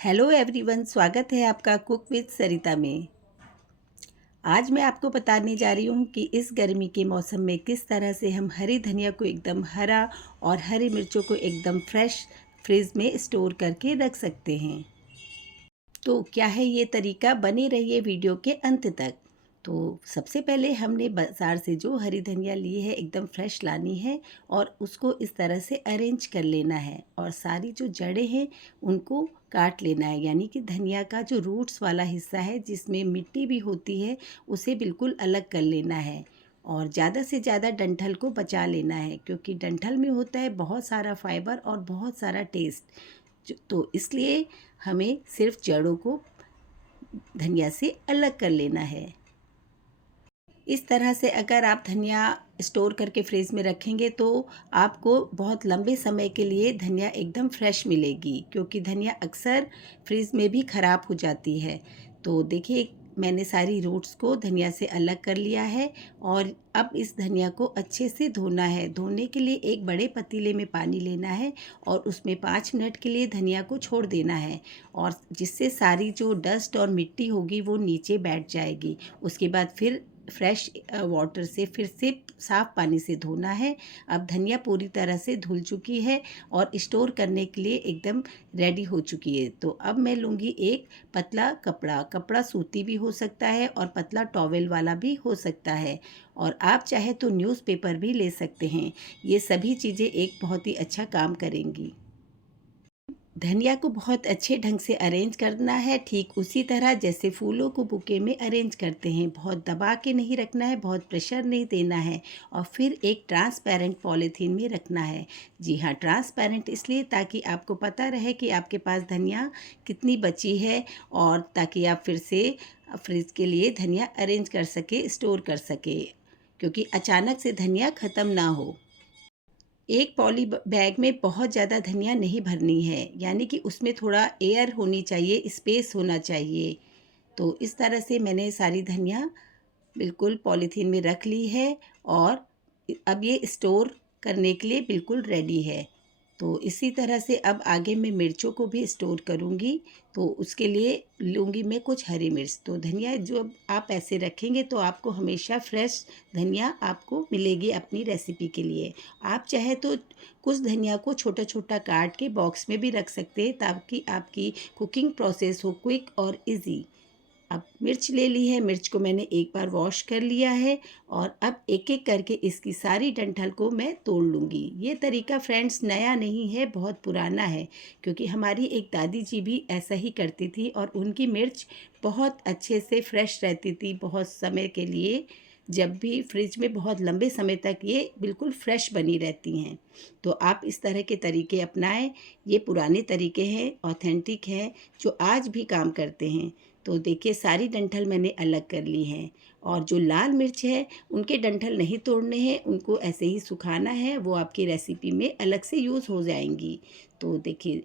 Hello everyone, स्वागत है आपका कुक विद सरिता में। आज मैं आपको बताने जा रही हूँ कि इस गर्मी के मौसम में किस तरह से हम हरी धनिया को एकदम हरा और हरी मिर्चों को एकदम फ्रेश फ्रिज में स्टोर करके रख सकते हैं। तो क्या है ये तरीका, बने रहिए वीडियो के अंत तक। तो सबसे पहले हमने बाज़ार से जो हरी धनिया ली है एकदम फ्रेश लानी है और उसको इस तरह से अरेंज कर लेना है और सारी जो जड़ें हैं उनको काट लेना है। यानी कि धनिया का जो रूट्स वाला हिस्सा है जिसमें मिट्टी भी होती है उसे बिल्कुल अलग कर लेना है और ज़्यादा से ज़्यादा डंठल को बचा लेना है, क्योंकि डंठल में होता है बहुत सारा फाइबर और बहुत सारा टेस्ट। तो इसलिए हमें सिर्फ जड़ों को धनिया से अलग कर लेना है। इस तरह से अगर आप धनिया स्टोर करके फ्रिज में रखेंगे तो आपको बहुत लंबे समय के लिए धनिया एकदम फ्रेश मिलेगी, क्योंकि धनिया अक्सर फ्रिज में भी ख़राब हो जाती है। तो देखिए, मैंने सारी रूट्स को धनिया से अलग कर लिया है और अब इस धनिया को अच्छे से धोना है। धोने के लिए एक बड़े पतीले में पानी लेना है और उसमें 5 मिनट के लिए धनिया को छोड़ देना है, और जिससे सारी जो डस्ट और मिट्टी होगी वो नीचे बैठ जाएगी। उसके बाद फिर फ्रेश वाटर से फिर से साफ़ पानी से धोना है। अब धनिया पूरी तरह से धुल चुकी है और स्टोर करने के लिए एकदम रेडी हो चुकी है। तो अब मैं लूँगी एक पतला कपड़ा सूती भी हो सकता है और पतला टॉवेल वाला भी हो सकता है, और आप चाहे तो न्यूज़पेपर भी ले सकते हैं। ये सभी चीज़ें एक बहुत ही अच्छा काम करेंगी। धनिया को बहुत अच्छे ढंग से अरेंज करना है, ठीक उसी तरह जैसे फूलों को बुके में अरेंज करते हैं। बहुत दबा के नहीं रखना है, बहुत प्रेशर नहीं देना है, और फिर एक ट्रांसपेरेंट पॉलीथीन में रखना है। जी हाँ, ट्रांसपेरेंट इसलिए ताकि आपको पता रहे कि आपके पास धनिया कितनी बची है, और ताकि आप फिर से फ्रिज के लिए धनिया अरेंज कर सके, स्टोर कर सके, क्योंकि अचानक से धनिया ख़त्म ना हो। एक पॉली बैग में बहुत ज़्यादा धनिया नहीं भरनी है, यानी कि उसमें थोड़ा एयर होनी चाहिए, स्पेस होना चाहिए। तो इस तरह से मैंने सारी धनिया बिल्कुल पॉलीथीन में रख ली है और अब ये स्टोर करने के लिए बिल्कुल रेडी है। तो इसी तरह से अब आगे मैं मिर्चों को भी स्टोर करूँगी। तो उसके लिए लूँगी मैं कुछ हरी मिर्च। तो धनिया जो आप ऐसे रखेंगे तो आपको हमेशा फ्रेश धनिया आपको मिलेगी अपनी रेसिपी के लिए। आप चाहे तो कुछ धनिया को छोटा छोटा काट के बॉक्स में भी रख सकते हैं, ताकि आपकी कुकिंग प्रोसेस हो क्विक और इजी। अब मिर्च ले ली है, मिर्च को मैंने एक बार वॉश कर लिया है और अब एक एक करके इसकी सारी डंठल को मैं तोड़ लूँगी। ये तरीका फ्रेंड्स नया नहीं है, बहुत पुराना है, क्योंकि हमारी एक दादी जी भी ऐसा ही करती थी और उनकी मिर्च बहुत अच्छे से फ्रेश रहती थी बहुत समय के लिए। जब भी फ्रिज में बहुत लंबे समय तक ये बिल्कुल फ्रेश बनी रहती हैं। तो आप इस तरह के तरीके अपनाएं। ये पुराने तरीके हैं, ऑथेंटिक हैं, जो आज भी काम करते हैं। तो देखिए, सारी डंठल मैंने अलग कर ली हैं, और जो लाल मिर्च है उनके डंठल नहीं तोड़ने हैं, उनको ऐसे ही सुखाना है, वो आपकी रेसिपी में अलग से यूज़ हो जाएंगी। तो देखिए,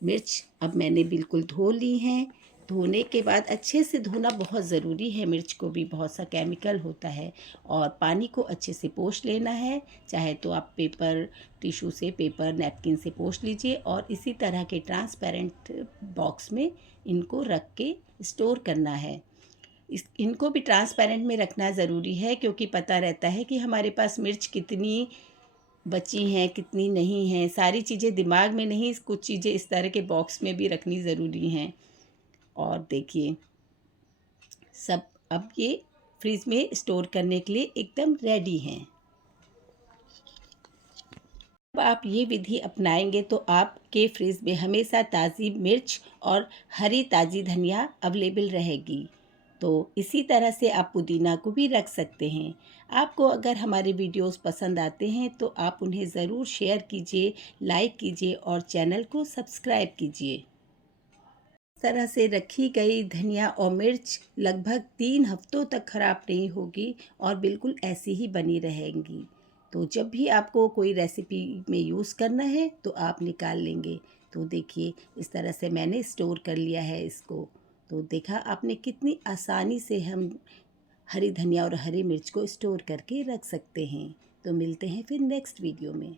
मिर्च अब मैंने बिल्कुल धो ली हैं। धोने के बाद अच्छे से धोना बहुत ज़रूरी है, मिर्च को भी बहुत सा केमिकल होता है, और पानी को अच्छे से पोंछ लेना है। चाहे तो आप पेपर टिश्यू से, पेपर नैपकिन से पोंछ लीजिए, और इसी तरह के ट्रांसपेरेंट बॉक्स में इनको रख के स्टोर करना है। इनको भी ट्रांसपेरेंट में रखना ज़रूरी है, क्योंकि पता रहता है कि हमारे पास मिर्च कितनी बची हैं कितनी नहीं हैं। सारी चीज़ें दिमाग में नहीं, कुछ चीज़ें इस तरह के बॉक्स में भी रखनी ज़रूरी हैं। और देखिए, सब अब ये फ्रिज में स्टोर करने के लिए एकदम रेडी हैं। अब आप ये विधि अपनाएंगे तो आपके फ्रिज में हमेशा ताज़ी मिर्च और हरी ताज़ी धनिया अवेलेबल रहेगी। तो इसी तरह से आप पुदीना को भी रख सकते हैं। आपको अगर हमारे वीडियोस पसंद आते हैं तो आप उन्हें ज़रूर शेयर कीजिए, लाइक कीजिए और चैनल को सब्सक्राइब कीजिए। इस तरह से रखी गई धनिया और मिर्च लगभग 3 हफ्तों तक ख़राब नहीं होगी और बिल्कुल ऐसी ही बनी रहेंगी। तो जब भी आपको कोई रेसिपी में यूज़ करना है तो आप निकाल लेंगे। तो देखिए, इस तरह से मैंने स्टोर कर लिया है इसको। तो देखा आपने कितनी आसानी से हम हरी धनिया और हरी मिर्च को स्टोर करके रख सकते हैं। तो मिलते हैं फिर नेक्स्ट वीडियो में।